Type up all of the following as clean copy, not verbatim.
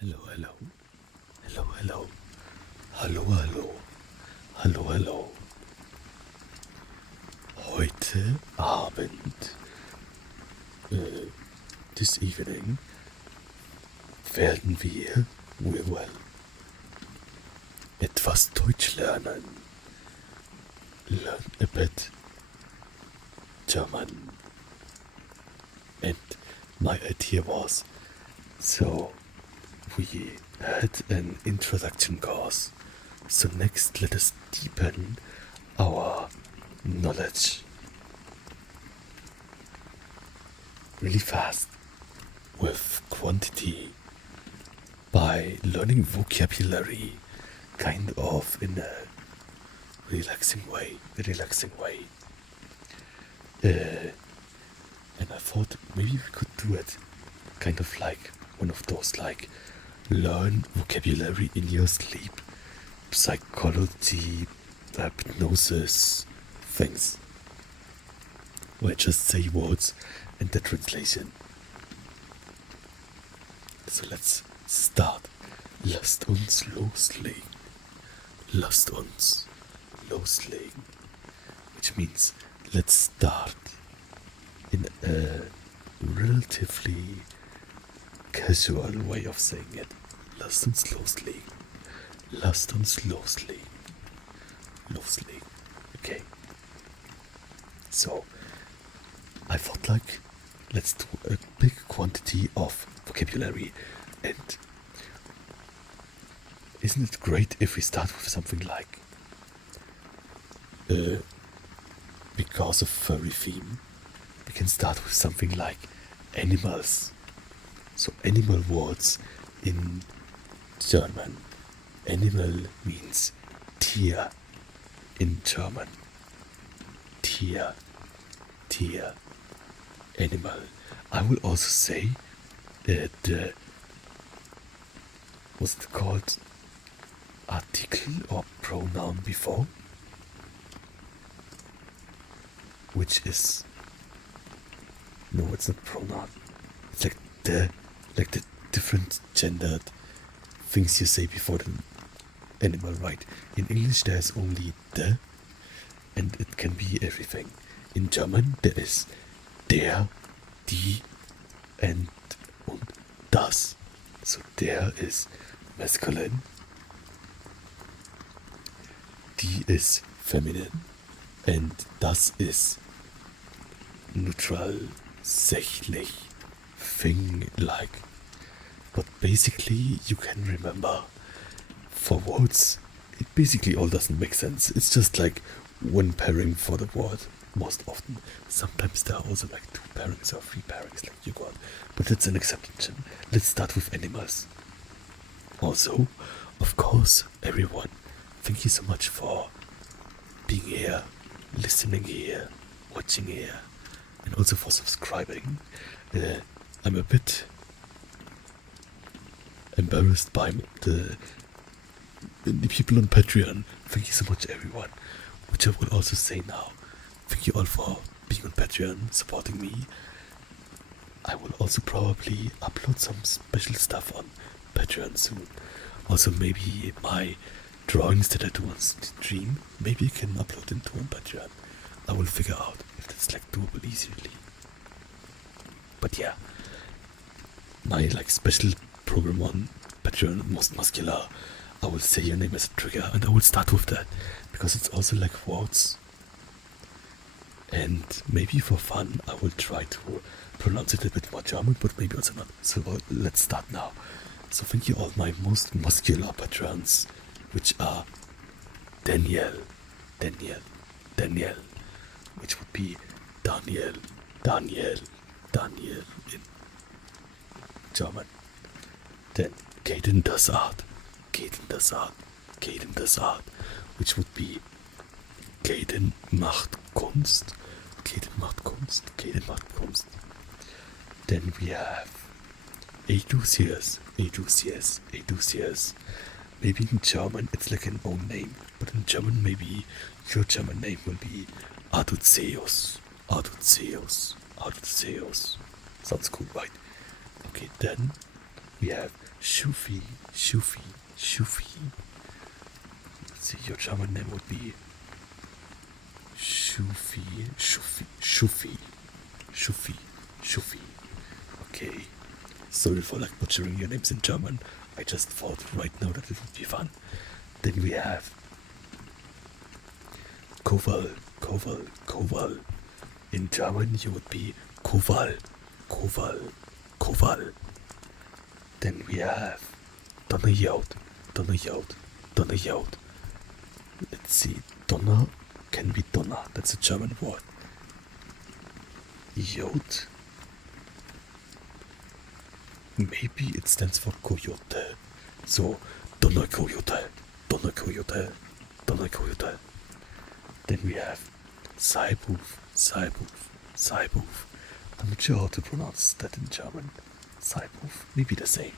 Hello, hello. Hello, hello. Hallo, hallo. Hallo, hallo. Heute Abend, this evening, werden we will, etwas Deutsch lernen. Learn a bit German. And my idea was, so we had an introduction course. So next let us deepen our knowledge really fast with quantity by learning vocabulary kind of in a relaxing way. And I thought maybe we could do it kind of like one of those like learn vocabulary in your sleep psychology hypnosis things where I just say words and the translation. So let's start. Lasst uns loslegen. Lasst uns loslegen. Which means let's start in a relatively casual way of saying it. Lasst uns loslegen. Lasst uns loslegen. Loslegen. Okay. So, I thought like, let's do a big quantity of vocabulary, and isn't it great if we start with something like, because of furry theme, we can start with something like animals. So animal words in German. Animal means Tier in German. Tier. Tier. Animal. I will also say the what's it called? Article or pronoun before, which is no, it's not pronoun. It's like the different gendered things you say before the animal, right? In English there's only the, and it can be everything. In German there is der, die, and das. So der is masculine, die is feminine, and das is neutral, sächlich, thing-like. But basically you can remember for words, it basically all doesn't make sense. It's just like one pairing for the word most often. Sometimes there are also like two pairings or three pairings like you got, but that's an exception. Let's start with animals. Also, of course, everyone, thank you so much for being here, listening here, watching here, and also for subscribing. I'm a bit embarrassed by the people on Patreon. Thank you so much, everyone. Which I will also say now. Thank you all for being on Patreon, supporting me. I will also probably upload some special stuff on Patreon soon. Also, maybe my drawings that I do on stream, maybe I can upload them to on Patreon. I will figure out if that's like doable easily. But yeah, my like special program on Patreon, Most Muscular, I will say your name as a trigger, and I will start with that because it's also like words. And maybe for fun, I will try to pronounce it a bit more German, but maybe also not. So let's start now. So thank you all my most muscular patrons, which are Daniel, which would be Daniel in German. Then Gaden das Art, which would be Gaden macht Kunst. Then we have Adusius. Maybe in German it's like an own name, but in German maybe your German name will be Aduceus. Sounds cool, right? Okay, then we have Shufi, Shufi, Shufi. Let's see, your German name would be Shufi, Shufi, Shufi, Shufi, Shufi. Okay. Sorry for like butchering your names in German. I just thought right now that it would be fun. Then we have Kowal, Kowal, Kowal. In German you would be Kowal, Kowal, Kowal. Then we have Donnerjaud, Donnerjaud, Donnerjaud. Let's see, Donner can be Donner, that's a German word. Yacht. Maybe it stands for coyote. So, Donner Coyote, Donner Coyote, Donner Coyote. Then we have Saibuf, Saibuf, Saibuf. I'm not sure how to pronounce that in German. Saibuf, maybe the same.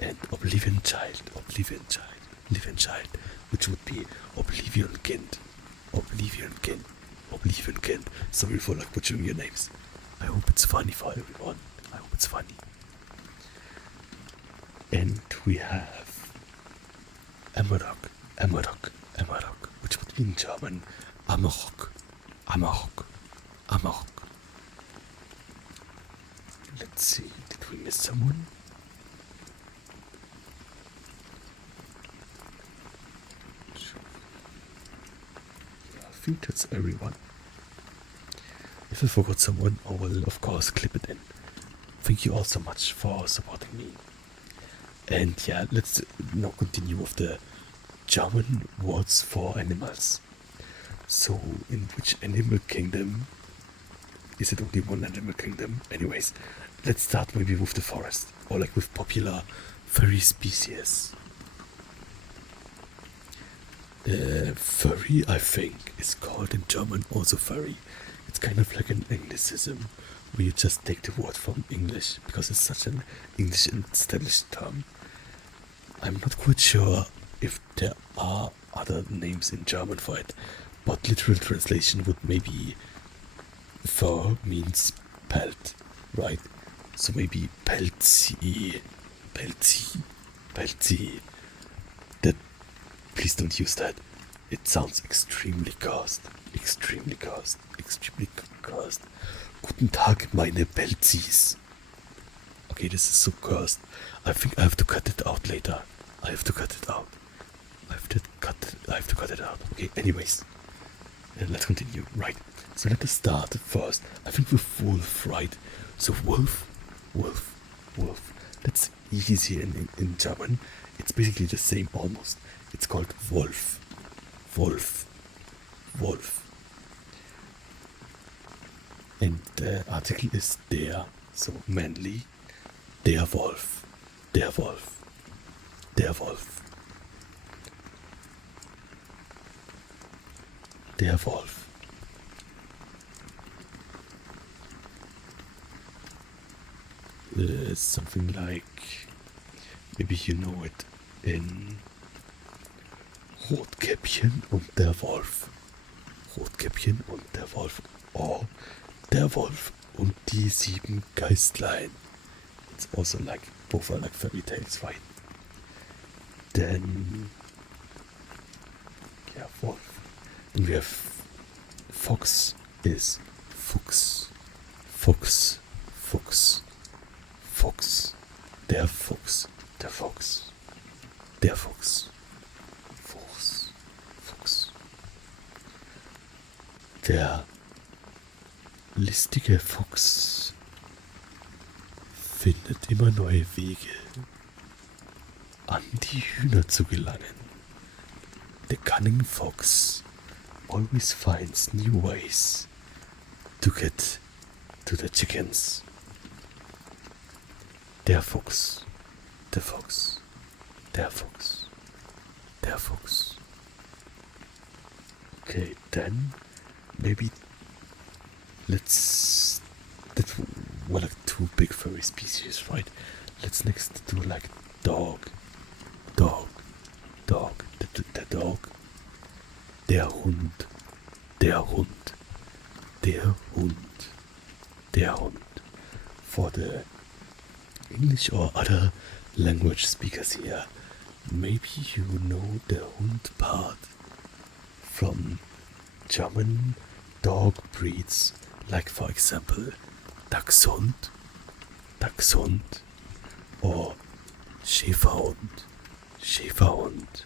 And Oblivion Child, Oblivion Child, Oblivion Child, which would be Oblivion Kind, Oblivion Kind, Oblivion Kind. Sorry for like butchering your names. I hope it's funny for everyone. I hope it's funny. And we have Amarok, Amarok, Amarok, which would be in German Amarok, Amarok, Amarok. Let's see, did we miss someone? I think that's everyone. If I forgot someone, I will of course clip it in. Thank you all so much for supporting me. And yeah, let's now continue with the German words for animals. So, in which animal kingdom? Is it only one animal kingdom? Anyways, let's start maybe with the forest, or like with popular furry species. Furry, I think, is called in German also furry. It's kind of like an Anglicism, where you just take the word from English, because it's such an English established term. I'm not quite sure if there are other names in German for it, but literal translation would maybe fur means pelt, right? So maybe pelzi, pelzi, pelzi. That, please don't use that. It sounds extremely cursed, extremely cursed, extremely cursed. Guten Tag, meine Pelzis. Okay, this is so cursed. I think I have to cut it out later. I have to cut it out. I have to cut it out. Okay, anyways. Let's continue. Right. So let us start first. I think with wolf, right? So wolf, wolf, wolf. That's easy in German. It's basically the same almost. It's called Wolf. Wolf. Wolf. And the article is der, so manly. Der Wolf. Der Wolf. Der Wolf. Der Wolf. Something like, maybe you know it in Rotkäppchen und der Wolf. Rotkäppchen und der Wolf. Or der Wolf und die 7 Geistlein. It's also like, both are like fairy tales, right? Then, yeah, wolf. Then we have fox is Fuchs. Fuchs. Fuchs. Fuchs. Der Fuchs. Der Fuchs. Der Fuchs. Fuchs. Fuchs. Der listige Fuchs findet immer neue Wege, an die Hühner zu gelangen. The cunning fox always finds new ways to get to the chickens. Der Fuchs, der Fuchs, der Fuchs, der Fuchs. Okay, then maybe that were like 2 big furry species, right? Let's next do like dog, dog, dog, the dog, der Hund, der Hund, der Hund, der Hund. For the English or other language speakers here, maybe you know the Hund part from German dog breeds, like for example Dachshund, or Schäferhund, Schäferhund.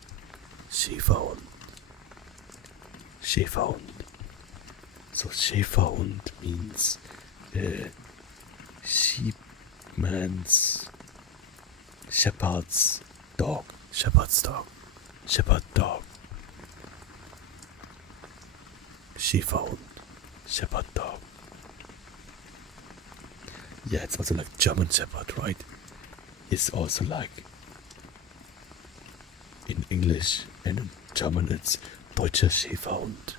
So Schäferhund means shepherd's dog. Shepherd dog. Schäferhund, shepherd dog. Yeah, it's also like German Shepherd, right? It's also like in English and in German it's Deutscher Schäferhund.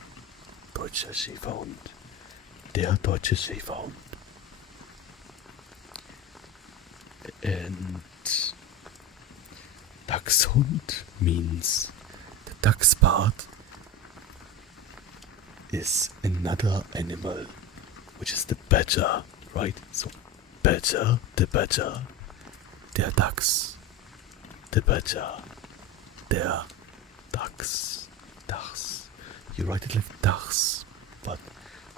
Der deutsche Schäferhund. And Dachshund means the dach's part is another animal, which is the badger, right? So badger, the badger, der Dachs, the badger, der Dachs. You write it like Dachs, but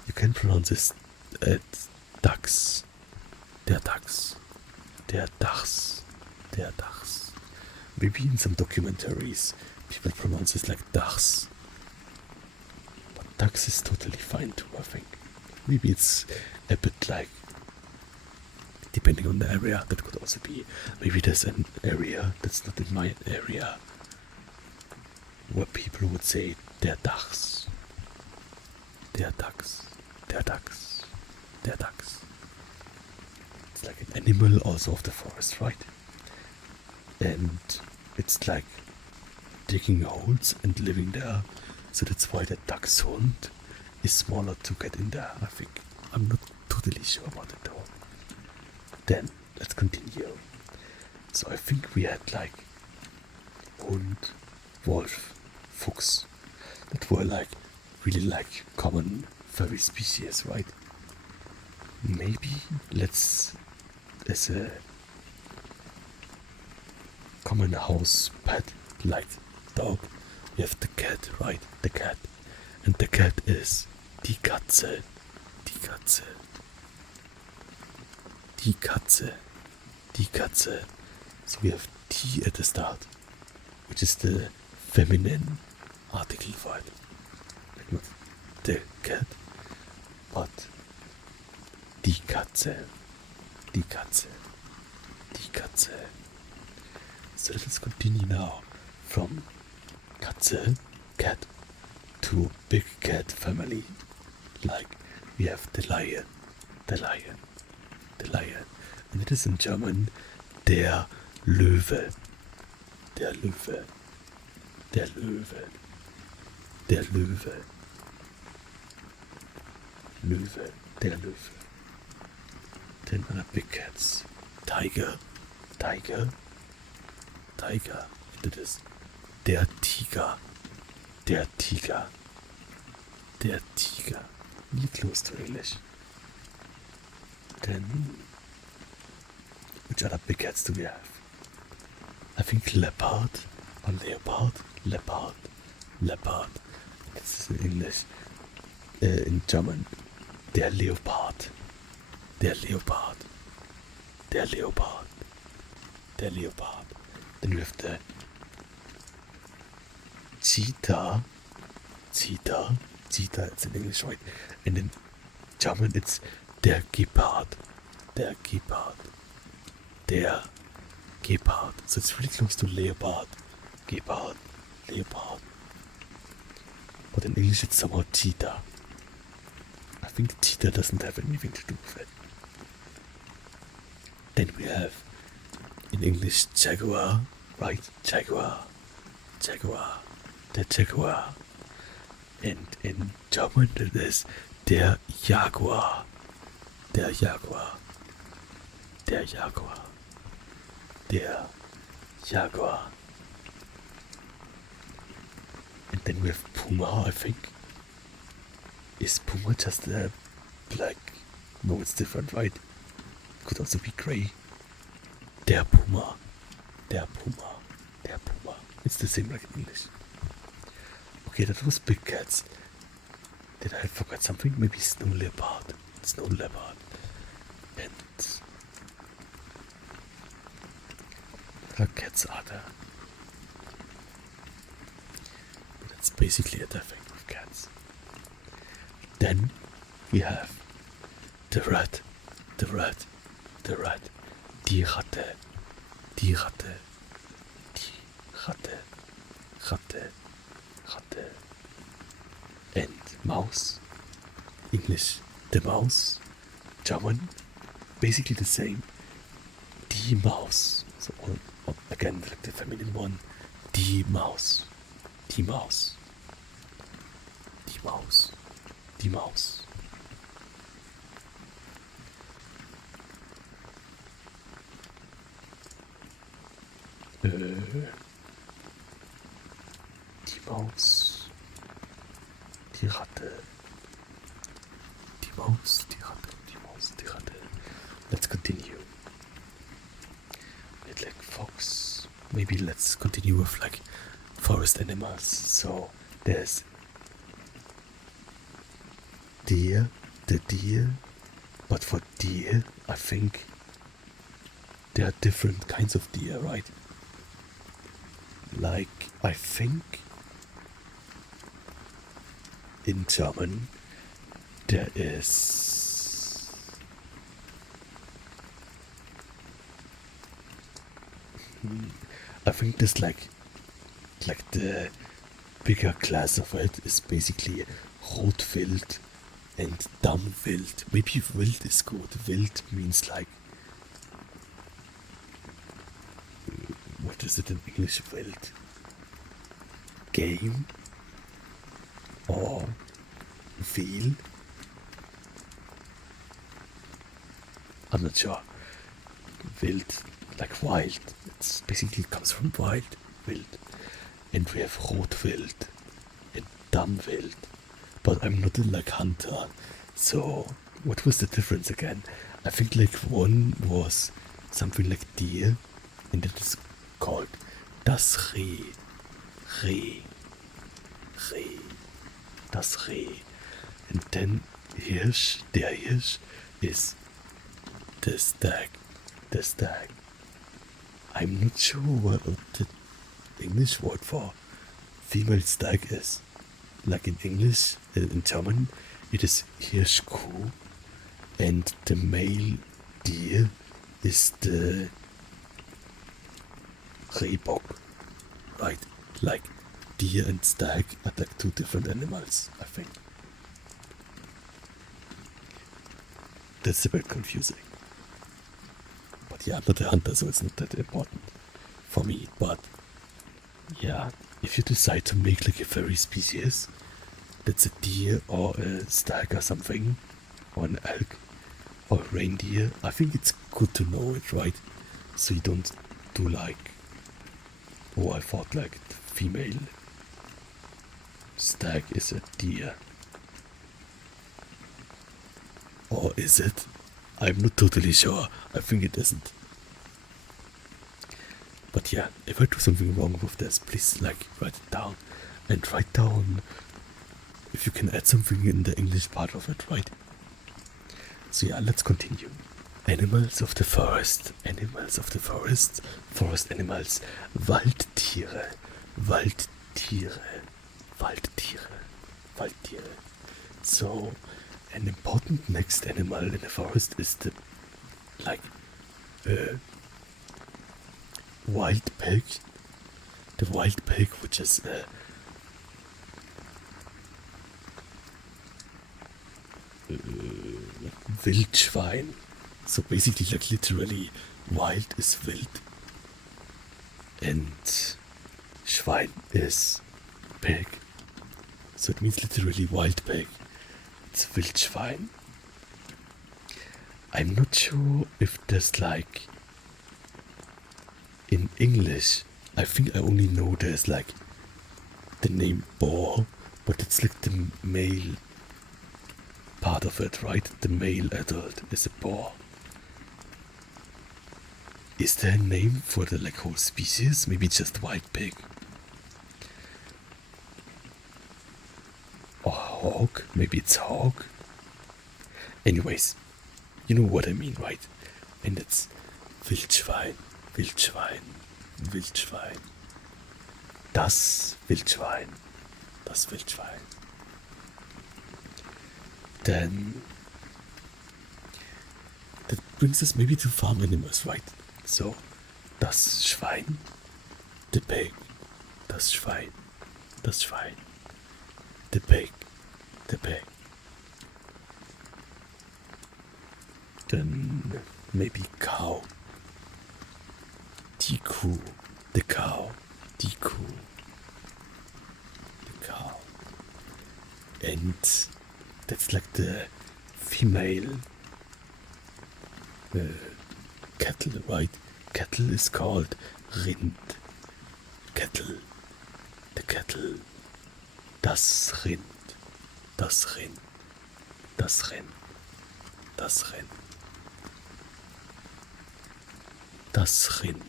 you can pronounce this as Dachs, der Dachs, der Dachs. Maybe in some documentaries people pronounce this like Dachs, but Dachs is totally fine too, I think. Maybe it's a bit like, depending on the area, that could also be. Maybe there's an area that's not in my area where people would say der Dachs. It's like an animal also of the forest, right? And it's like digging holes and living there. So that's why the Dachshund is smaller to get in there, I think. I'm not totally sure about it though. Then let's continue. So I think we had like Hund, Wolf, Fuchs. That were like really like common furry species, right? Maybe let's, as a common house pet like dog, we have the cat, right? The cat. And the cat is die Katze. So we have T at the start, which is the feminine article for it. Like not the cat, but die Katze. So let's continue now from Katze, cat, to big cat family. Like we have the lion. And it is in German der Löwe. Then other big cats. Tiger. And it is der Tiger. Really close to English. Then, which other big cats do we have? I think leopard or leopard. This is in English. In German, der Leopard. Then we have the cheetah. It's in English, right? And in German, it's der Gepard. So it's really close to leopard. Gepard. But in English, it's somehow cheetah. I think cheetah doesn't have anything to do with it. Then we have in English jaguar, right? Jaguar. The jaguar. And in German it is der Jaguar. And then we have puma, I think. Is puma just a black? No, it's different, right? Could also be grey. Der Puma. Der Puma. Der Puma. It's the same like in English. Okay, that was big cats. Did I forget something? Maybe snow leopard. Snow leopard. And what cats are there? That's basically it, I think, with cats. Then we have the rat, the rat, the rat, die Ratte, die Ratte, die Ratte, Ratte, Ratte. And mouse. English, the mouse. German, basically the same. Die Maus. So again, like the feminine one. Die Maus. Die Maus. Die Maus. Die Maus. Die Maus. Die Ratte. Die Maus, die Ratte, die Maus, die Ratte. Let's continue. With like fox. Maybe let's continue with like forest animals. So there's deer, the deer. But for deer, I think there are different kinds of deer, right? Like, I think in German there is I think there's like the bigger class of it is basically Rotwild and Dammwild. Maybe wild is good. Wild means like what is it in English? Wild game or veal? I'm not sure. Wild, like wild. It's basically comes from wild, wild. And we have Rotwild and Dammwild. But I'm not a like hunter. So what was the difference again? I think like one was something like deer, and it is called das Reh. Reh. Reh. Das Reh. And then Hirsch, der Hirsch is the stag. The stag. I'm not sure what the English word for female stag is. Like in English, in German, it is Hirschkuh, and the male deer is the Rehbock, right? Like deer and stag are like two different animals, I think. That's a bit confusing. But yeah, I'm not a hunter, so it's not that important for me. But yeah, if you decide to make like a furry species, that's a deer or a stag or something, or an elk or a reindeer, I think it's good to know it, right? So you don't do like, oh, I thought like the female stag is a deer. Or is it? I'm not totally sure. I think it isn't. But yeah, if I do something wrong with this, please like write it down. And write down if you can add something in the English part of it, right? So yeah, let's continue. Animals of the forest. Animals of the forest. Forest animals. Waldtiere. Waldtiere. Waldtiere. Waldtiere. So an important next animal in the forest is the wild pig. The wild pig, which is Wildschwein. So basically, like literally, wild is wild, and Schwein is pig. So it means literally wild pig. It's Wildschwein. I'm not sure if there's like in English. I think I only know there's like the name boar, but it's like the male part of it, right? The male adult is a boar. Is there a name for the like whole species? Maybe just white pig. Or hog? Maybe it's hog. Anyways, you know what I mean, right? And it's Wildschwein, Wildschwein, Wildschwein. Das Wildschwein, das Wildschwein. Then that brings us maybe to farm animals, right? So, das Schwein, the pig, das Schwein, das Schwein, the pig, the pig. Then maybe cow, die Kuh, the cow, die Kuh, the cow. And that's like the female cattle, right? Cattle is called Rind. Cattle, the cattle, das Rind, das Rind, das Rind, das Rind, das Rind.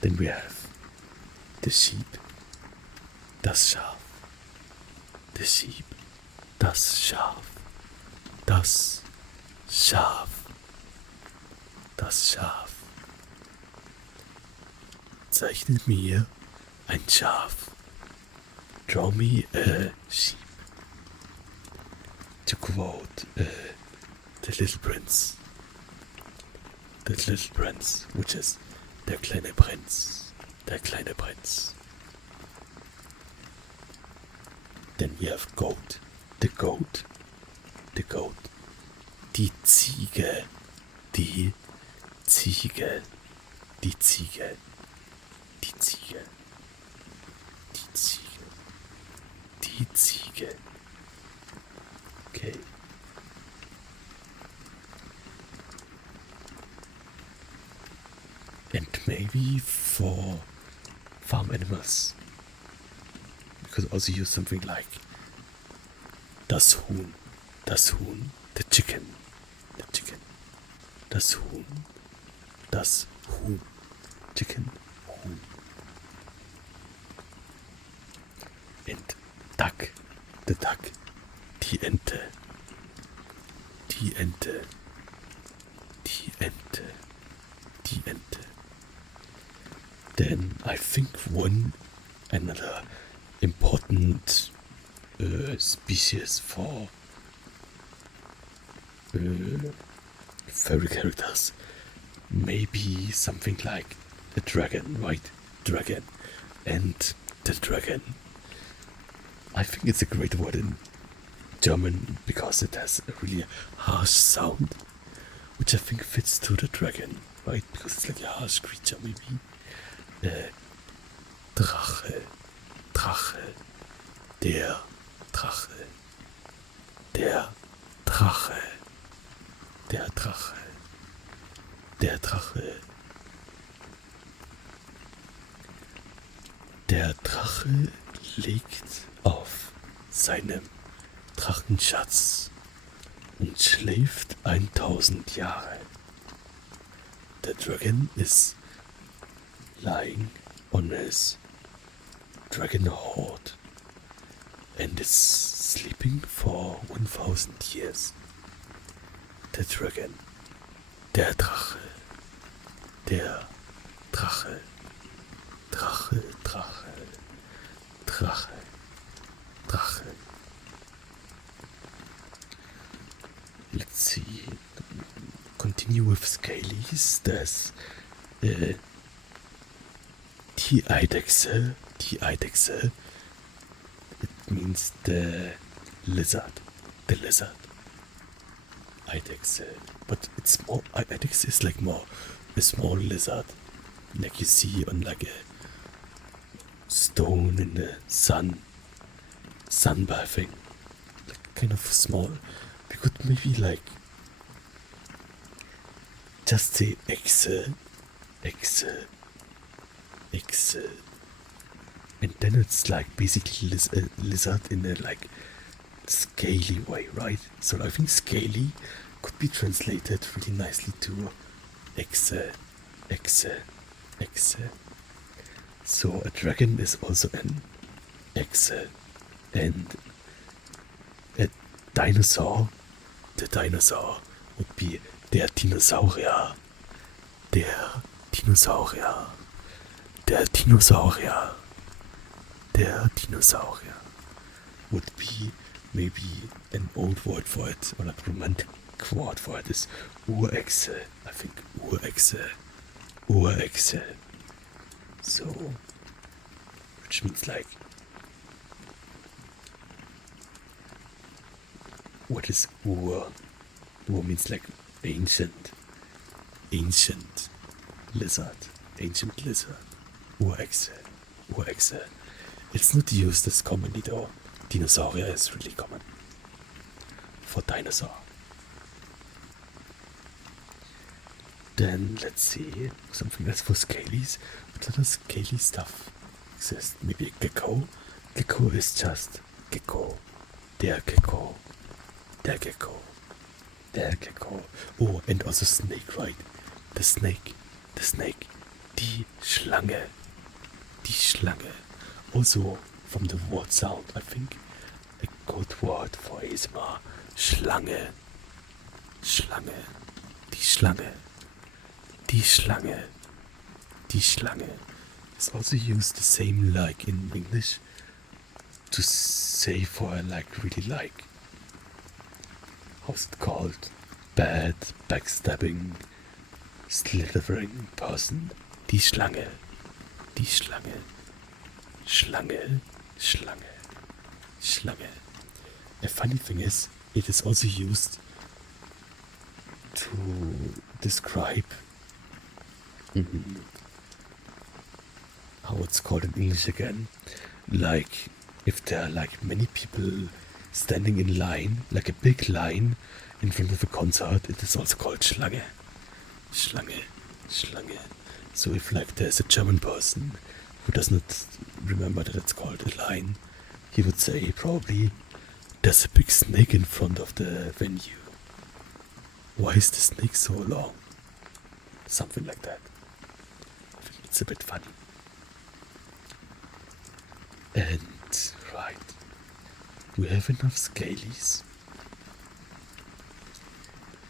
Then we have the sheep, das Schaf, the sheep, das Schaf, das Schaf, das Schaf. Zeichne mir ein Schaf. Draw me a sheep. To quote the Little Prince. The Little Prince, which is der kleine Prinz. Der kleine Prinz. Then we have goat. The goat. The goat. Die Ziege. Die Ziege. Die Ziege. Die Ziege. Die Ziege. Die Ziege. Okay. And maybe for farm animals, you could also use something like das Huhn, the chicken, das Huhn, chicken, Huhn. And duck, the duck, die Ente, die Ente, die Ente, die Ente. Then I think another important species for furry characters, maybe something like a dragon, right? Dragon. And the dragon, I think it's a great word in German because it has a really harsh sound, which I think fits to the dragon, right? Because it's like a harsh creature, maybe. Drache, Drache, der Drache, der Drache, der Drache, der Drache. Der Drache liegt auf seinem Drachenschatz und schläft 1000 Jahre. The dragon is lying on his dragon hoard and is sleeping for 1000 years. The dragon, der Drache, der Drache, Drache, Drache, Drache, Drache. Let's see. Continue with scalies. There's die Eidechse. Die Eidechse. It means the lizard. The lizard. Eidechse. But it's more. Eidechse is like more a small lizard, like you see on like a stone in the sunbathing. Like kind of small. We could maybe like just say Echse, Echse, Echse. And then it's like basically a lizard in a like scaly way, right? So I think scaly could be translated really nicely to Echse, Echse, Echse. So a dragon is also an Echse, and a dinosaur, the dinosaur would be der Dinosaurier, der Dinosaurier, der Dinosaurier, der Dinosaurier would be maybe an old word for it, or like romantic word for it is Urechse. I think Urechse, Urechse. So, which means like, what is Ur? Ur means like ancient, ancient lizard, ancient lizard. Urechse, Urechse. It's not used as commonly though. Dinosaurier is really common for dinosaur. Then let's see something else for scalies. What other scaly stuff exists? Maybe a gecko. Gecko is just gecko. Der Gecko. Der Gecko. Der Gecko. Oh, and also snake, right? The snake. The snake. Die Schlange. Die Schlange. Also, from the word sound, I think a good word for ASMR. Schlange. Schlange. Die Schlange. Die Schlange. Die Schlange. It's also used the same like in English to say for like really like, how's it called? Bad, backstabbing, slithering person. Die Schlange. Die Schlange. Schlange. Schlange. Schlange. A funny thing is, it is also used to describe how it's called in English again. Like, if there are like many people standing in line, like a big line in front of a concert, it is also called Schlange. Schlange. Schlange. So if like there's a German person who does not remember that it's called a line, he would say probably, there's a big snake in front of the venue. Why is the snake so long? Something like that. I think it's a bit funny. And, right, we have enough scalies.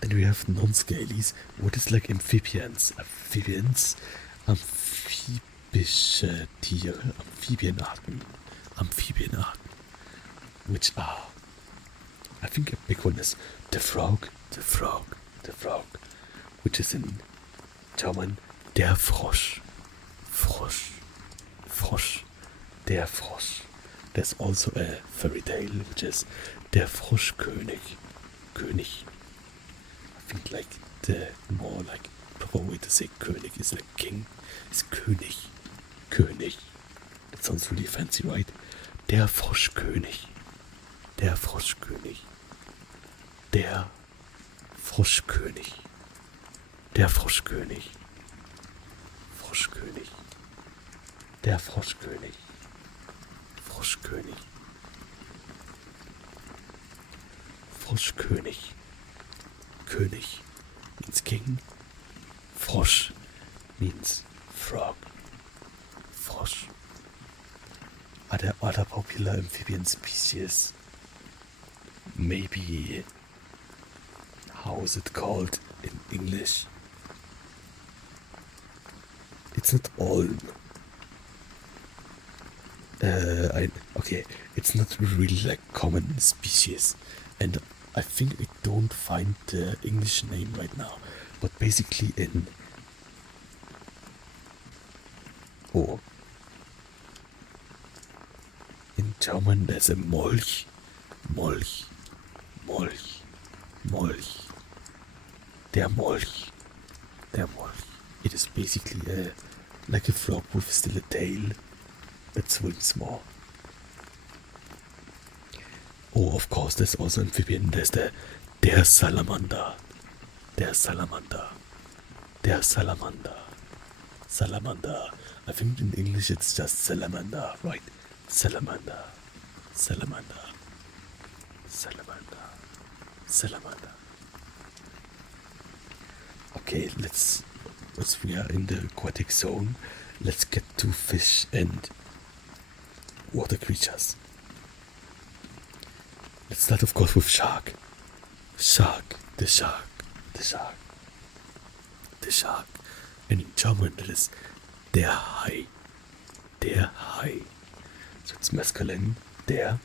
Then we have non-scalies. What is like amphibians? Amphibians, amphibische Tiere, Amphibienarten. Amphibienarten. Which are, I think a big one is the frog, the frog, the frog. Which is in German, der Frosch. Frosch. Frosch. Der Frosch. There's also a fairy tale which is der Froschkönig. König. I think like the more like proper way to say König is like king. Is König. König. That sounds really fancy, right? Der Froschkönig. Der Froschkönig. Der Froschkönig. Der Froschkönig. Froschkönig. Der Froschkönig. Froschkönig. Froschkönig. König means king. Frosch means frog. Frosch. Are there other popular amphibian species? Maybe, how is it called in English? It's not all. Okay, it's not really like common species, and I think I don't find the English name right now. But basically in German there's a Molch, Molch, Molch, Molch. Der Molch, der Molch. It is basically like a frog with still a tail that swims more. Oh, of course, there's also amphibian. There's der Salamander, der Salamander, der Salamander, Salamander. I think in English it's just salamander, right? Salamander, salamander, salamander, salamander. Okay, let's as we are in the aquatic zone, let's get to fish and water creatures. Let's start, of course, with shark. Shark, the shark, the shark, the shark. And in German, it is der Hai. Der Hai. So it's masculine, der.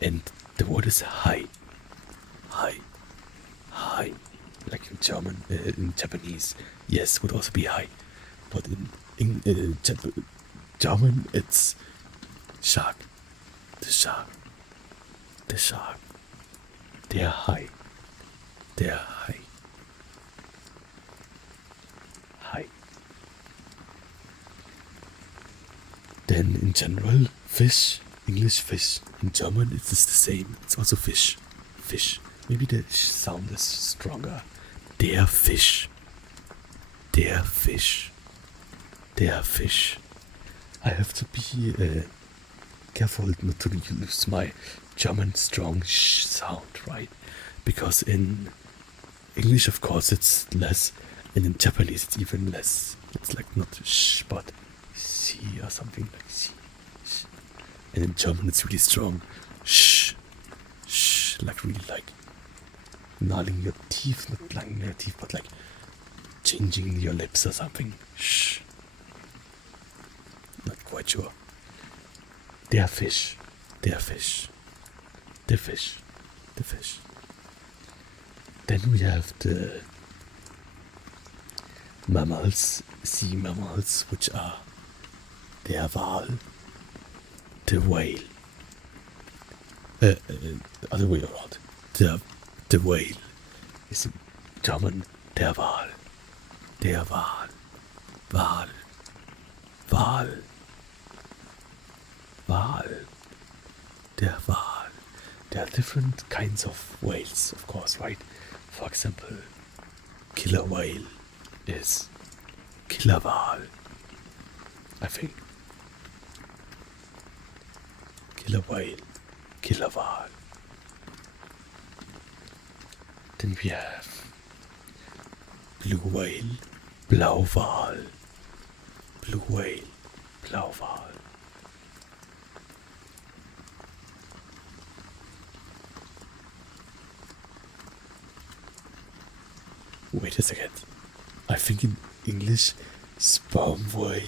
And the word is Hai. Hai. Hai. Like in German, in Japanese, yes, would also be Hai. But in German, it's shark. The shark. The shark. Der Hai. Der Hai. Hai. Then in general, fish, English fish. In German, it is the same. It's also fish. Fish. Maybe the sound is stronger. Der Fisch. Der Fisch. Der Fisch. I have to be careful not to use my German strong sh sound, right? Because in English, of course, it's less, and in Japanese, it's even less. It's like not sh, but si or something like si. Sh. And in German, it's really strong. Sh. Sh. Like really like gnarling your teeth, not blinding your teeth, but like changing your lips or something. Shh. Not quite sure. Der Fisch. Der Fisch. The fish. The fish. Then we have the mammals, sea mammals, which are der Wal, the whale. Other way around. The whale is in German der Wal. Der Wal. Wal. Wal. Wal. Der Wal. There are different kinds of whales, of course, right? For example, killer whale is killer wal, I think. Killer whale, killer wal. Then we have blue whale, Blauwal. Blue whale, Blauwal. Wait a second. I think in English, sperm whale,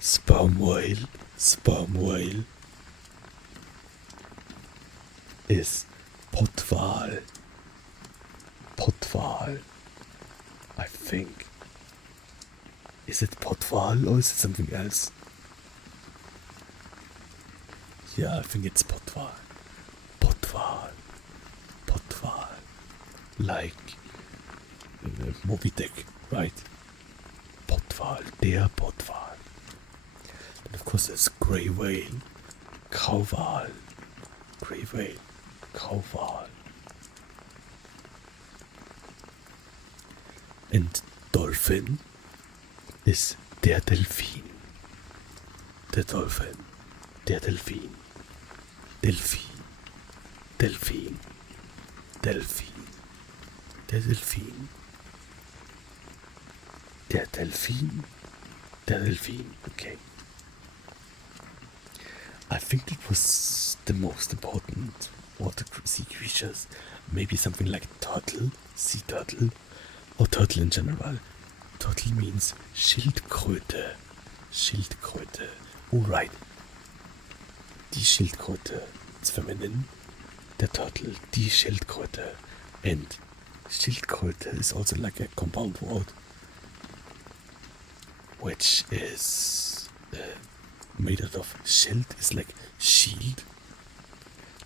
sperm whale, sperm whale is Pottwal. Pottwal. I think. Is it Pottwal or is it something else? Yeah, I think it's Pottwal. Pottwal. Pottwal. Like Moby Dick, right? Pottwal, der Pottwal. And of course there's grey whale, Grauwal. Grey whale, Grauwal. And dolphin is der Delfin. Der Dolphin, der Delfin. Delfin, Delfin, Delfin, der Delfin. Der Delfin. Der Delfin. Okay. I think that was the most important water sea creatures. Maybe something like turtle, sea turtle, or turtle in general. Turtle means Schildkröte. Schildkröte. Oh, right. Die Schildkröte. It's feminine. Der Turtle. Die Schildkröte. And Schildkröte is also like a compound word, which is made out of Schild, is like shield.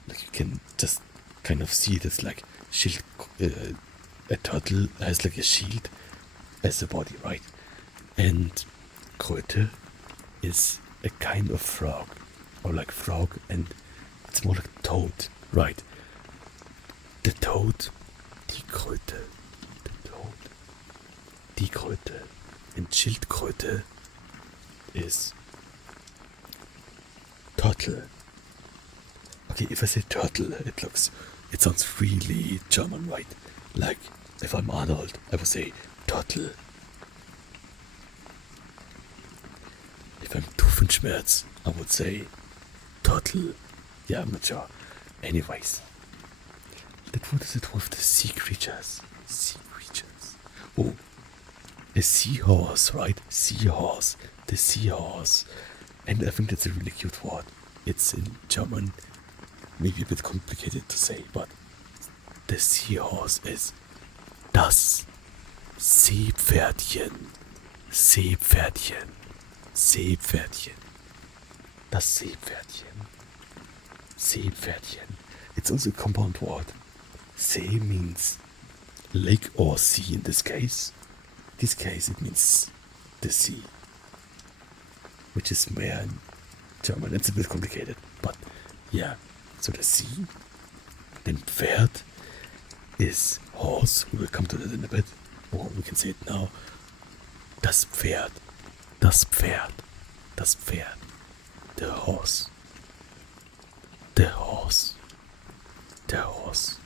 Like you can just kind of see it as like shield. A turtle has like a shield as a body, right? And Kröte is a kind of frog, or like frog, and it's more like toad, right? The toad, die Kröte, the toad, die Kröte. And Schildkröte is turtle. Okay, if I say turtle, it sounds really German, right? Like, if I'm Arnold, I would say turtle. If I'm Doofenschmerz, I would say turtle. Yeah, I'm not sure. Anyways, what is it with the sea creatures? Sea creatures. Oh, a seahorse, right? Seahorse. The seahorse. And I think that's a really cute word. It's in German. Maybe a bit complicated to say, but the seahorse is das Seepferdchen. Seepferdchen. Seepferdchen. Das Seepferdchen. Seepferdchen. It's also a compound word. See means lake or sea in this case. In this case it means the sea. Which is mehr in German. It's a bit complicated. But yeah. So the sea. Then Pferd is horse. We will come to that in a bit. Or we can say it now. Das Pferd. Das Pferd. Das Pferd. The horse. The horse. The horse.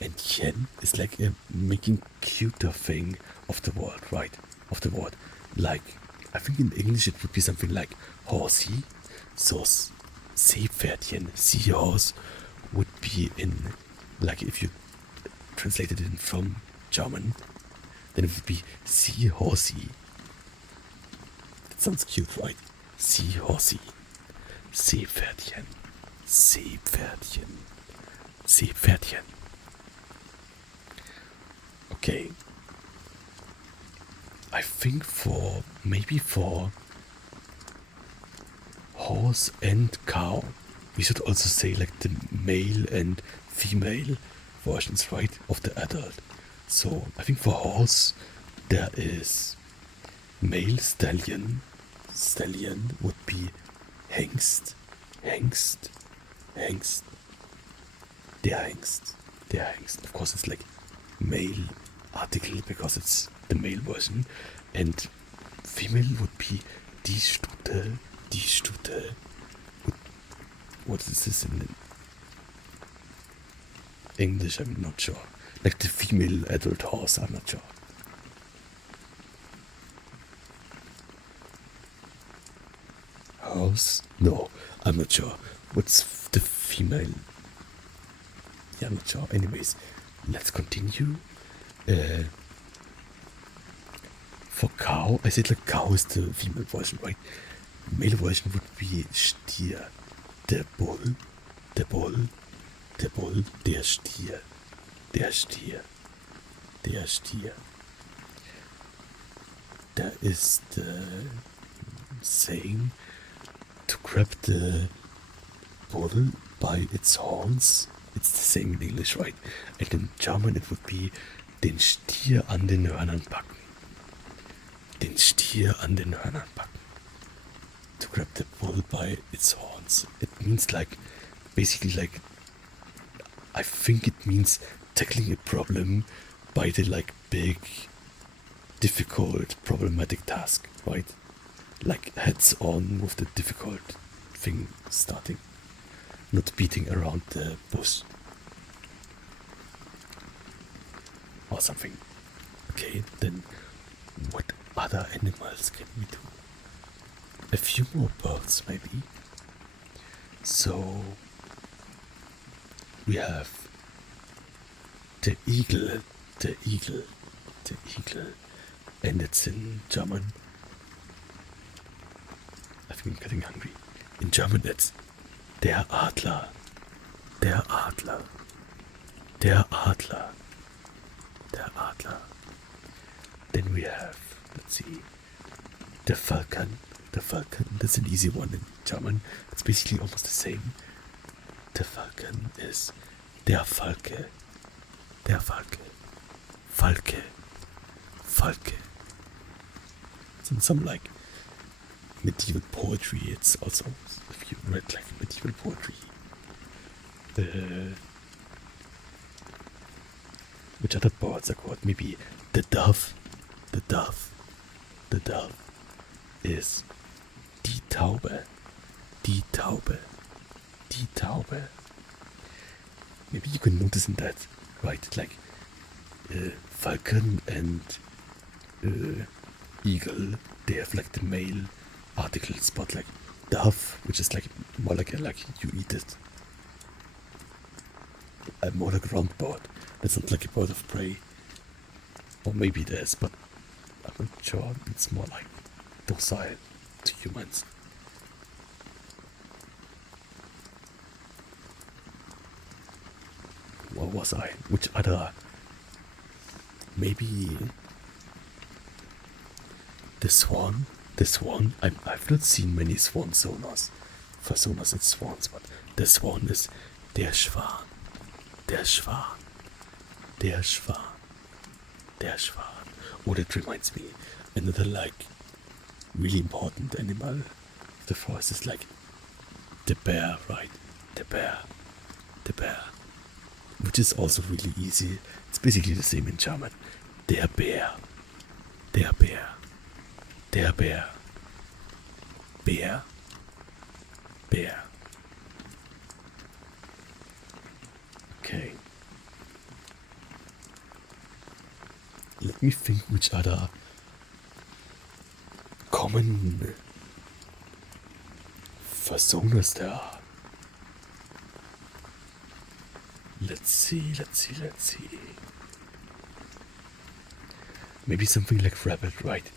And yen is like a making cuter thing of the word, right? Of the word. Like, I think in English it would be something like horsey. So Seepferdchen, seahorse, would be in, like if you translated it from German, then it would be seahorsey. That sounds cute, right? Seahorsey. Seepferdchen. Seepferdchen. Seepferdchen. Okay. I think maybe for horse and cow, we should also say like the male and female versions, right, of the adult. So I think for horse there is male stallion. Stallion would be Hengst. Hengst. Hengst. Der Hengst. Der Hengst. Of course it's like male article because it's the male version. And female would be die Stute. Die Stute. What is this in English? I'm not sure. Like the female adult horse, I'm not sure. Horse? No, I'm not sure. What's the female? Yeah, I'm not sure. Anyways, let's continue. For cow, I said like cow is the female version, right? Male version would be Stier. Der Bull. Der Bull. Der Bull. Der Stier. Der Stier. Der Stier. That is the saying to grab the bull by its horns. It's the saying in English, right? And in German it would be den Stier an den Hörnern packen. Den Stier an den Hörnern packen. To grab the bull by its horns. It means like, basically like, I think it means tackling a problem by the like big, difficult, problematic task, right? Like heads on with the difficult thing starting. Not beating around the bush. Or something. Okay, then what other animals can we do? A few more birds, maybe. So we have the eagle, the eagle, the eagle, and it's in German. I think I'm getting hungry. In German, it's der Adler, der Adler, der Adler, der Adler. Then we have, let's see, the falcon. The falcon, that's an easy one in German. It's basically almost the same. The falcon is der Falke. Der Falke. Falke. Falke. It's in some like medieval poetry. It's also, if you read like medieval poetry. Which other birds are called? Maybe the dove. The dove. The dove is die Taube. Die Taube. Die Taube. Maybe you can notice in that, right? Like falcon and eagle, they have like the male articles, but like dove, which is like more like you eat it. More like a round bird. That's not like a bird of prey. Or maybe it is, but I'm not sure. It's more like docile to humans. Where was I? Which other? Maybe the swan. The swan. I've not seen many swan sonas. Fursonas and swans, but the swan is der Schwan. Der Schwan. Der Schwan. Der Schwan. Oh, that reminds me. Another like really important animal of the forest is like the bear, right? The bear. The bear. Which is also really easy. It's basically the same in German. Der Bär. Der Bär. Der Bär. Bär. Bär. Okay. Let me think which other common personas there are. Let's see. Maybe something like rabbit, right?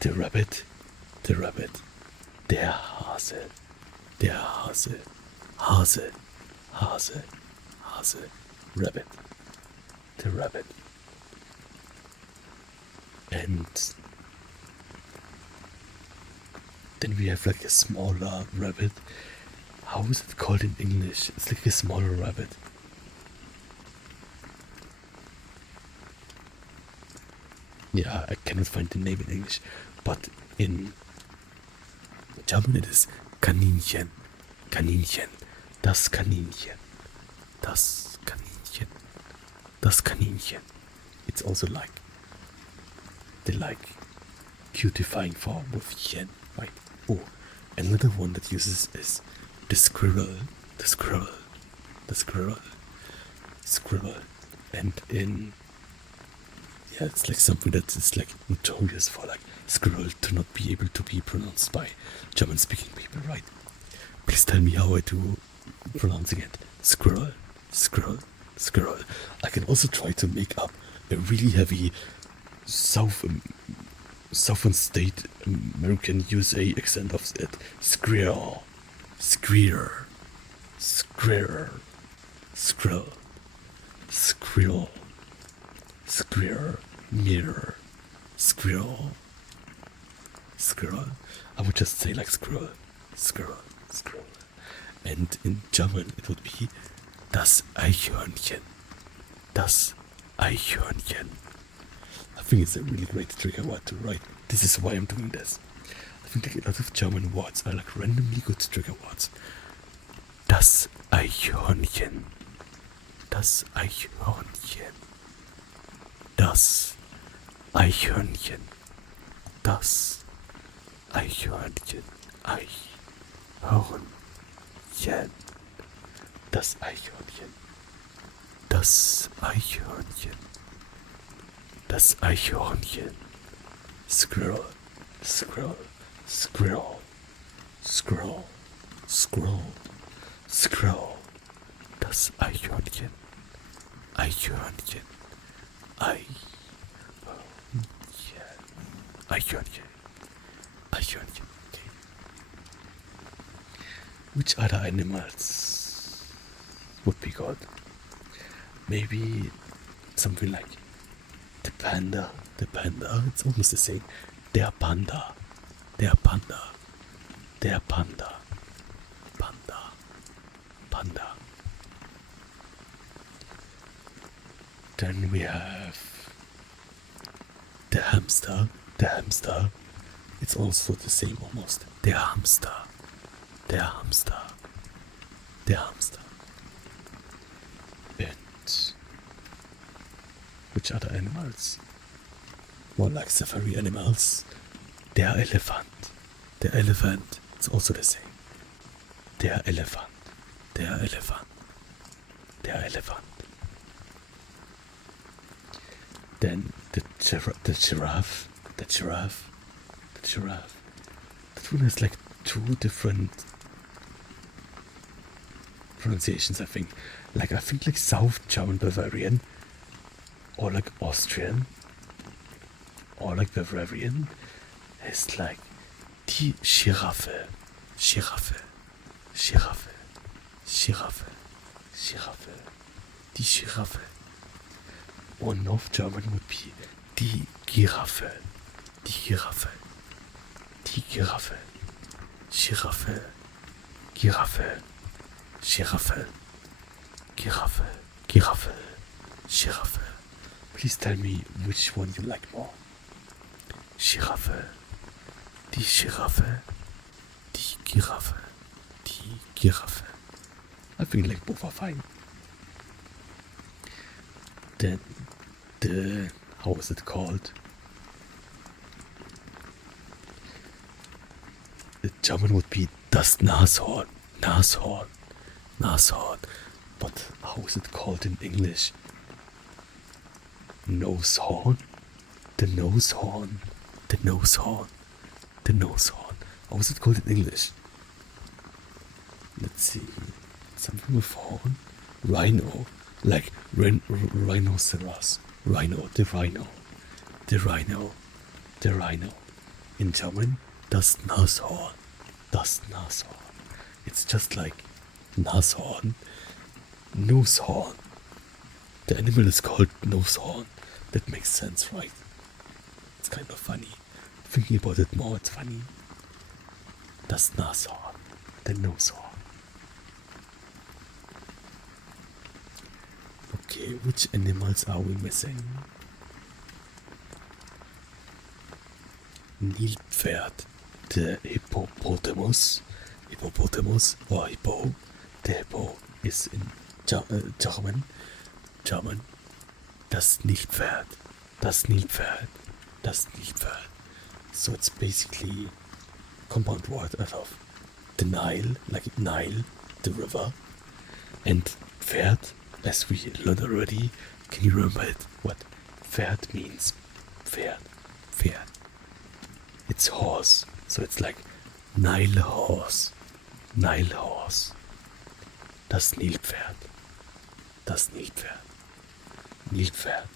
The rabbit. Der Hase. Der Hase. Hase. Rabbit. The rabbit. And then we have like a smaller rabbit. How is it called in English? It's like a smaller rabbit. Yeah, I cannot find the name in English, but in German it is Kaninchen. Kaninchen. Das Kaninchen. Das Kaninchen. Das Kaninchen. It's also like the like cutifying form of yen, right? Oh, another one that uses is the squirrel. The squirrel. The squirrel. Squirrel. And in it's like something that is like notorious for like squirrel to not be able to be pronounced by German speaking people, right? Please tell me how I do pronouncing it. Squirrel, squirrel, squirrel. I can also try to make up a really heavy southern state American USA accent of it. Squirrel, squirrel, squirrel, squirrel, squirrel, squirrel, mirror, squirrel, squirrel. I would just say like squirrel, squirrel, squirrel. And in German it would be das Eichhörnchen. Das Eichhörnchen. I think it's a really great trigger word to write. This is why I'm doing this. I think like a lot of German words are like randomly good trigger words. Das Eichhörnchen. Das Eichhörnchen. Das Eichhörnchen. Das Eichhörnchen. Eichhörnchen. Das Eichhörnchen. Das Eichhörnchen. Das Eichhörnchen. Squirrel. Squirrel. Squirrel. Squirrel. Squirrel. Squirrel. Das Eichhörnchen. Eichhörnchen. Eichhörnchen. Eichhörnchen. Okay. Which other animals would be good? Maybe something like the panda. The panda. It's almost the same. Der Panda. Der Panda. Der Panda. Panda. Panda. Then we have the hamster. The hamster. It's also the same almost. Der Hamster. Der Hamster. Der Hamster. And which other animals? More like safari animals. Der Elephant. Der Elephant. It's also the same. Der Elephant. Der Elephant. Der Elephant. Then the giraffe. The giraffe. The giraffe. The This one has like two different pronunciations, I think. I think like South German Bavarian, or like Austrian, or like Bavarian is like die Giraffe, Giraffe, Giraffe, Giraffe, Giraffe, die Giraffe. Or North German would be die Giraffe, die Giraffe, die Giraffe, Giraffe, Giraffe, Giraffe, Giraffe, Giraffe, Giraffe. Please tell me which one you like more. Giraffe, die Giraffe, die Giraffe, die Giraffe. I think like both are fine. Then the, how is it called? The German would be das Nashorn, Nashorn, Nashorn. But how is it called in English? Nosehorn? The nosehorn, the nosehorn, the nosehorn. How is it called in English? Let's see. Something with horn? Rhino. Like rhinoceros. Rhino, the rhino. The rhino. The rhino. In German, das Nashorn. Das Nashorn. It's just like Nashorn. Nosehorn. The animal is called Nosehorn. That makes sense, right? It's kind of funny. Thinking about it more, it's funny. Das Nashorn. The Nosehorn. Okay, which animals are we missing? Nilpferd, the hippopotamus, hippopotamus or hippo. The hippo is in German. German. Das Nilpferd, das Nilpferd, das Nilpferd. So it's basically compound word out of the Nile, like Nile, the river, and Pferd. As we learned already, can you remember it? What Pferd means? Pferd, Pferd. It's horse, so it's like Nile horse, Nile horse. Das Nilpferd, das Nilpferd, Nilpferd,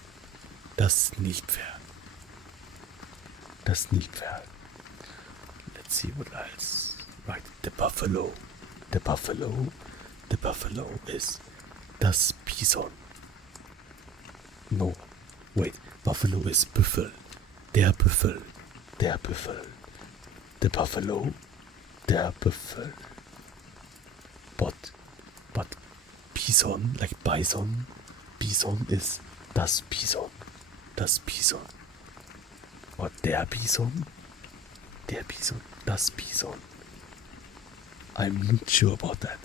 das Nilpferd, das Nilpferd. Let's see what else. Right, the buffalo, the buffalo, the buffalo is das Bison. No, wait, buffalo is Büffel. Der Büffel, der Büffel. The buffalo, der Büffel. But Bison, like bison, Bison is das Bison, das Bison. Or der Bison, das Bison. I'm not sure about that.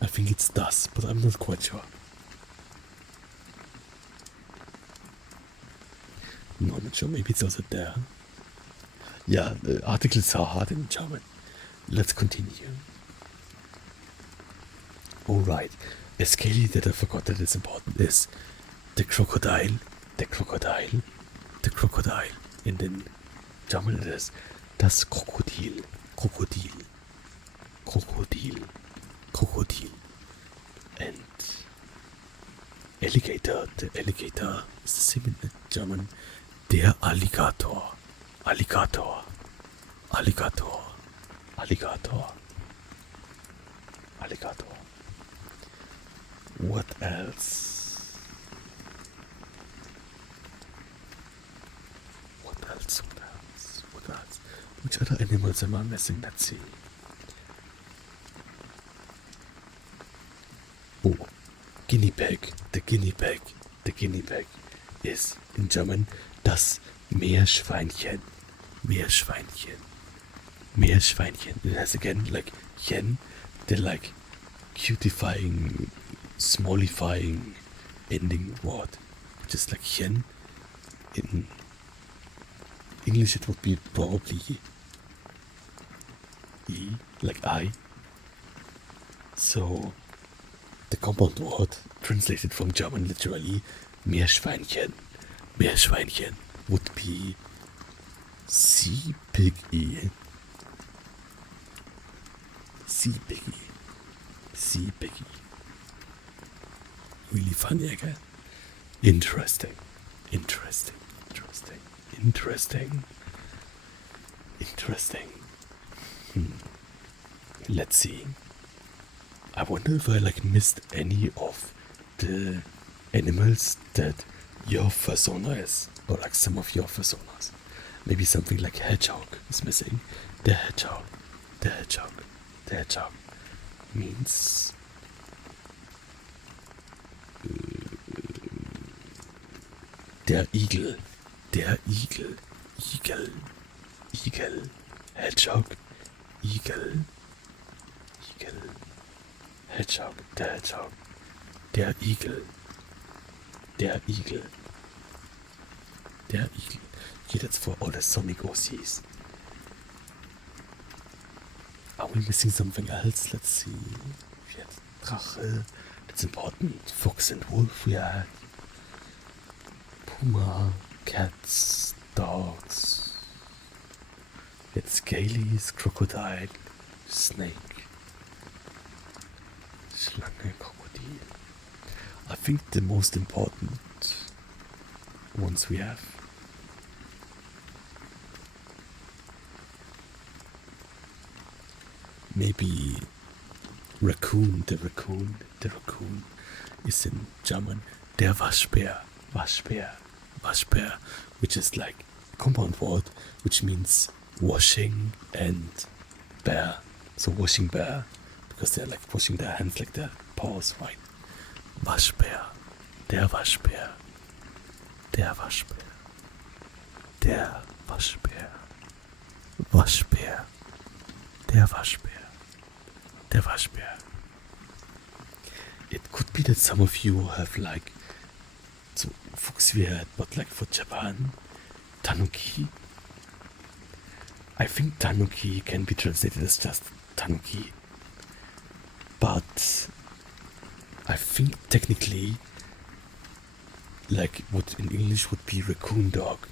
I think it's das, but I'm not quite sure. No, I'm not sure. Maybe it's also there. Yeah, the articles are hard in German. Let's continue. Alright, a scaly that I forgot that is important is the crocodile, the crocodile, the crocodile. And in German it is das Krokodil, Krokodil, Krokodil, Krokodil. And alligator, the alligator is the same in German. Der Alligator, Alligator, Alligator, Alligator, Alligator. What else? What else? What else? What else? Which other animals am I missing? Let's see. Oh, guinea pig. The guinea pig. The guinea pig is in German das Meerschweinchen. Meerschweinchen. Meerschweinchen. It has again like chen, the like cutifying, smallifying ending word, which is like chen. In English it would be probably e, like I. So the compound word translated from German literally Meerschweinchen. Meerschweinchen would be sea big E. Sea piggy. Sea piggy. Really funny again. Interesting. Interesting. Interesting. Interesting. Interesting. Let's see. I wonder if I like missed any of the animals that your fursona is, or like some of your fursonas. Maybe something like hedgehog is missing. The hedgehog. The hedgehog. The hedgehog means der Igel. Der Igel. Igel. Igel. Hedgehog. Igel. Igel. Hedgehog. Der Hedgehog. Der Igel. Der Igel. Der Igel. Okay, that's for all the Sonic OCs. Are we missing something else? Let's see. We had Drache. That's important. Fox and wolf we had. Puma. Cats. Dogs. We had scalies. Crocodile. Snake. Schlange. Krokodil. I think the most important ones we have. Maybe raccoon. The raccoon is in German der Waschbär, which is like a compound word which means washing and bear. So washing bear, because they're like washing their hands like their paws, right? Waschbär, der Waschbär, der Waschbär, der Waschbär, Waschbär, der Waschbär. Der Waschbär. It could be that some of you have like so Fuchswert, but like for Japan, Tanuki. I think Tanuki can be translated as just Tanuki, but I think technically, like what in English would be raccoon dog,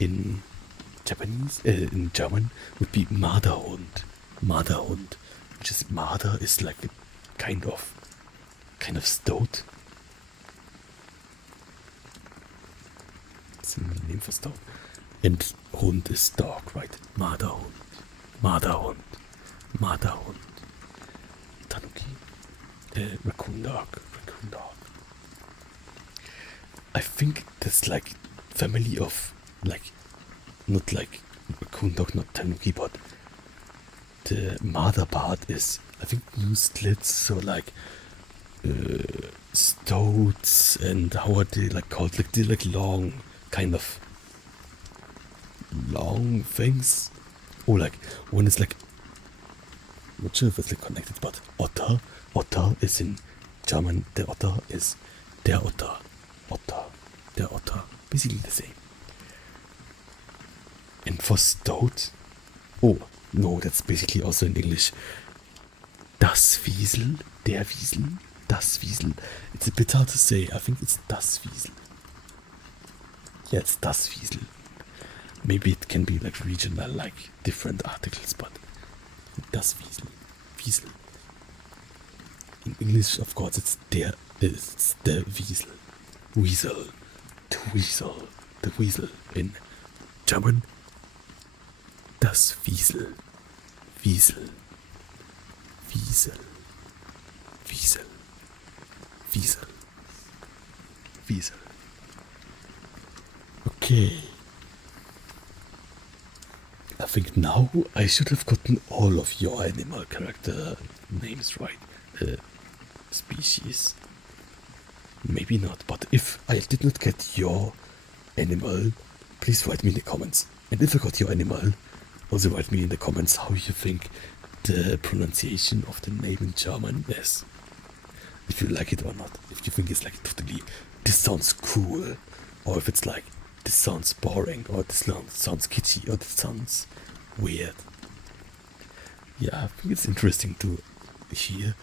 in Japanese, in German would be Marderhund. Marderhund. Which is Marder is like a kind of stoat. It's a name for stoat. And Hund is dog, right? Marderhund. Marderhund. Marderhund. Tanuki. Raccoon dog. Raccoon dog. I think that's like family of like, not like raccoon dog, not Tanuki, but the mother part is, I think, blue slits, so like stoats, and how are they like called? Like they're like long, kind of long things. Or like one is like, I'm not sure if it's like connected, but otter. Otter is in German. The otter is der Otter. Otter. Der Otter. Basically the same. And for stoat, oh. No, that's basically also in English. Das Wiesel, der Wiesel, das Wiesel. It's a bit hard to say. I think it's das Wiesel. Yeah, it's das Wiesel. Maybe it can be like regional, like different articles, but das Wiesel. Wiesel. In English, of course, it's the Wiesel. Weasel. The weasel. The weasel. In German, das Wiesel. Wiesel. Wiesel. Wiesel. Wiesel. Wiesel. Okay. I think now I should have gotten all of your animal character names right. Species. Maybe not, but if I did not get your animal, please write me in the comments. And if I got your animal, also write me in the comments how you think the pronunciation of the name in German is. If you like it or not. If you think it's like totally, this sounds cool. Or if it's like, this sounds boring. Or this sounds kitschy. Or this sounds weird. Yeah, I think it's interesting to hear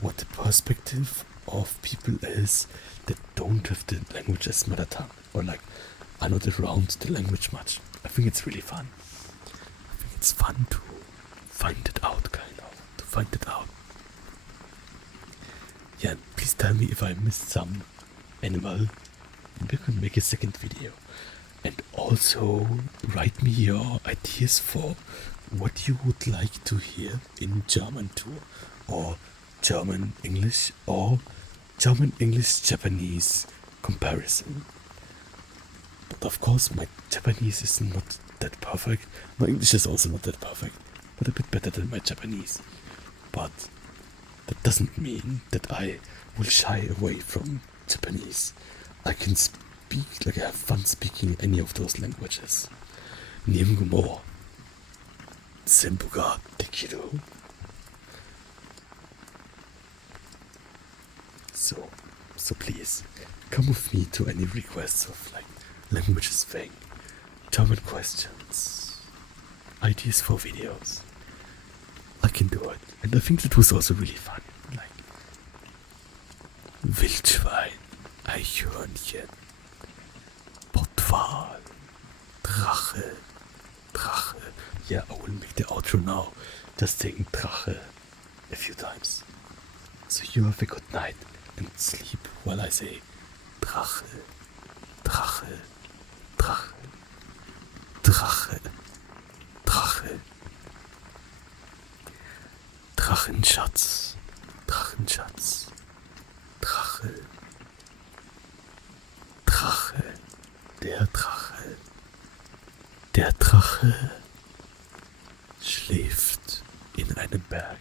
what the perspective of people is that don't have the language as mother tongue. Or like, are not around the language much. I think it's really fun. I think it's fun to find it out, kind of. To find it out. Yeah, please tell me if I missed some animal. Maybe I can make a second video. And also write me your ideas for what you would like to hear in German too. Or German English or German English Japanese comparison. But of course my Japanese is not that perfect. My English is also not that perfect, but a bit better than my Japanese. But that doesn't mean that I will shy away from Japanese. I can speak, like I have fun speaking any of those languages. Nihongo, zenbu ga dekiru. So please, come with me to any requests of like languages thing, German questions, ideas for videos. I can do it. And I think it was also really fun. Like Wildschwein, Eichhörnchen, Pottwal, Drache. Yeah, I will make the outro now. Just saying Drache a few times. So you have a good night and sleep while I say Drache, Drache, Drache, Drache, Drache. Drachenschatz, Drachenschatz, Drache, Drache, der Drache, der Drache schläft in einem Berg,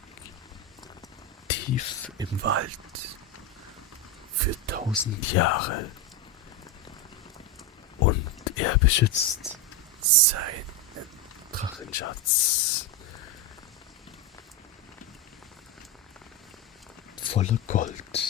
tief im Wald, für 1000 Jahre und er beschützt seinen Drachenschatz. Voller Gold